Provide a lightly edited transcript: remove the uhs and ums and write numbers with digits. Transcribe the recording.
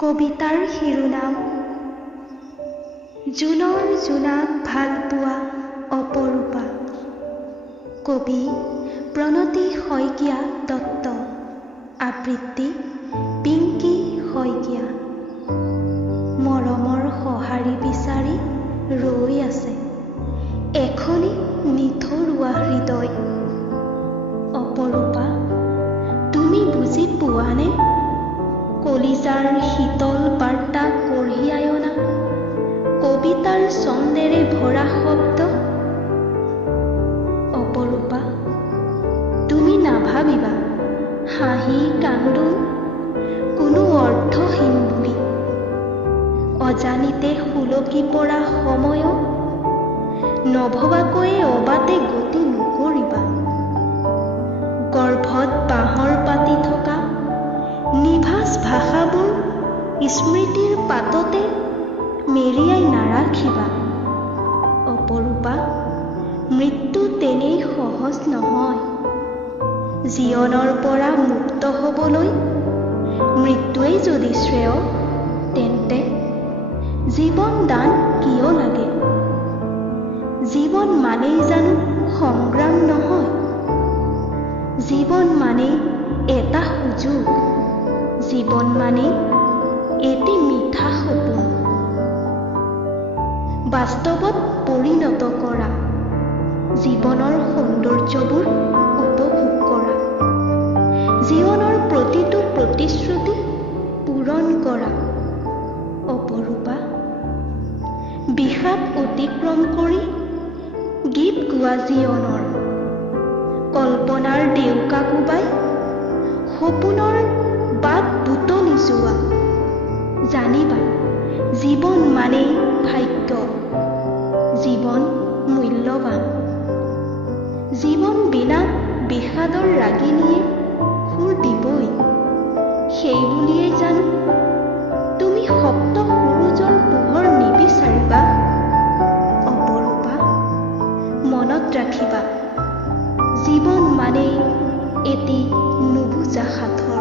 কবিতাৰ শিৰোনাম জোনৰ জোনাক ভাল পোৱা অপৰূপা। কবি প্ৰণতি শইকীয়া দত্ত। আবৃত্তি পিংকি শইকীয়া। মৰমৰ সঁহাৰি বিচাৰি ৰৈ আছে এখনি নিথৰুৱা হৃদয়। অপৰূপা, তুমি বুজি পোৱানে? কলিজাৰ শীতল বাৰ্তা কঢ়িয়াই অনা কবিতাৰ ছন্দেৰে ভৰা শব্দ। অপৰূপা, তুমি নাভাবিবা হাঁহি কান্দোন কোনো অৰ্থহীন বুলি। অজানিতে সুলকি পৰা সময়ত নভবাকৈয়ে অবাতে গতি নকৰিবা। গৰ্ভত বাঁহৰ পাতি থকা নিভাঁজ ভাষাবোৰ স্মৃতিৰ পাততে মেৰিয়াই নাৰাখিবা। অপৰূপা, মৃত্যু তেনেই সহজ নহয়। জীৱনৰ পৰা মুক্ত হ'বলৈ মৃত্যুৱেই যদি শ্ৰেয়, তেন্তে জীৱন দান কিয় লাগে? জীৱন মানেই জানো সংগ্ৰাম নহয়? জীৱন মানেই এটা সুযোগ, জীৱন মানেই এটি মিঠা সপোন বাস্তৱত পৰিণত কৰা, জীৱনৰ সৌন্দৰ্যবোৰ উপভোগ কৰা, জীৱনৰ প্ৰতিটো প্ৰতিশ্ৰুতি পূৰণ কৰা। অপৰূপা, বিষাদ অতিক্ৰম কৰি গীত গোৱা জীৱনৰ, কল্পনাৰ ডেউকা কোবাই সপোনৰ বাট বুটলি যোৱা। জানিবা জীৱন মানেই ভাগ্য, জীৱন মূল্যৱান। জীৱন বিনা বিষাদৰ ৰাগিনীয়ে সুৰ দিবই। সেই বুলিয়েই জানো তুমি সপ্ত সূৰুজৰ পোহৰ নিবিচাৰিবা। অপৰূপা, মনত ৰাখিবা জীৱন মানেই এটি নুবুজা সাঁথৰ।